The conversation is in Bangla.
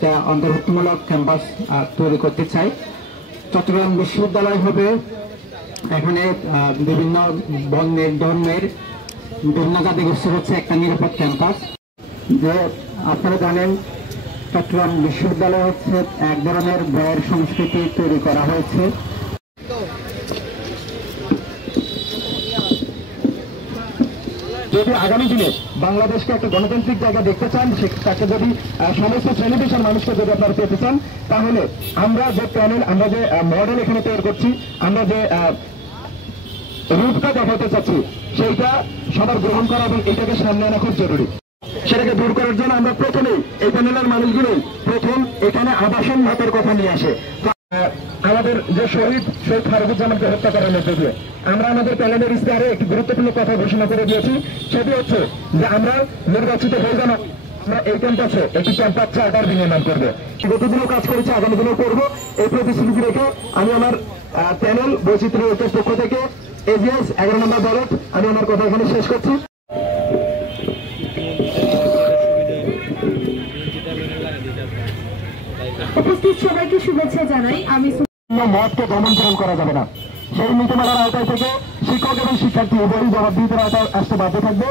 একটা অন্তর্ভুক্তিমূলক ক্যাম্পাস তৈরি করতে চাই। চট্টগ্রাম বিশ্ববিদ্যালয় হবে এখানে বিভিন্ন বর্ণের ধর্মের বিভিন্ন জাতিগোষ্ঠীর হচ্ছে একটা নিরাপদ ক্যাম্পাস। যে আপনারা জানেন চট্টগ্রাম বিশ্ববিদ্যালয় হচ্ছে এক ধরনের বয়ের সংস্কৃতি তৈরি করা হয়েছে। যদি আগামী দিনে বাংলাদেশকে একটা গণতান্ত্রিক জায়গা দেখতে চান, তাকে যদি সমস্ত শ্রেণী পেশার মানুষকে যদি আপনারা পেতে চান, তাহলে আমরা যে প্যানেল, আমরা যে মডেল এখানে তৈরি করছি, আমরা যে রূপটা দেখাতে চাচ্ছি, সেইটা সবার গ্রহণ করা এবং এটাকে সামনে আনা খুব জরুরি। সেটাকে দূর করার জন্য আমরা প্রথমেই এই প্যানেলের মানুষগুলোই প্রথম এখানে আবাসন ভাতের কথা নিয়ে আসে। আমাদের যে শহীদ ফারুকুজ্জামানকে হত্যা করার মধ্যে দিয়ে আমরা আমাদের প্যানেলের ইস্তাহারে একটি গুরুত্বপূর্ণ কথা ঘোষণা করে দিয়েছি। সেটি হচ্ছে যে আমরা নির্বাচিত হয়ে যান, আমরা এই ক্যাম্পাসে একটি ক্যাম্পাস চার্টার নির্মাণ করবো। গতদিনও কাজ করেছি, আগামী দিনেও করবো। এই প্রতিশ্রুতি রেখে আমি আমার প্যানেল বৈচিত্র্য ঐক্যের পক্ষ থেকে এজিএস 11 নম্বর দলত আমি আমার কথা এখানে শেষ করছি। উপস্থিত সবাইকে শুভেচ্ছা জানাই। আমি মতকে দমন করা যাবে না, সেই নীতিমালার আওতায় থেকে শিক্ষক এবং শিক্ষার্থী উভয়ই জবাবদিহিতার আওতায় আসতে বাধ্য থাকবে।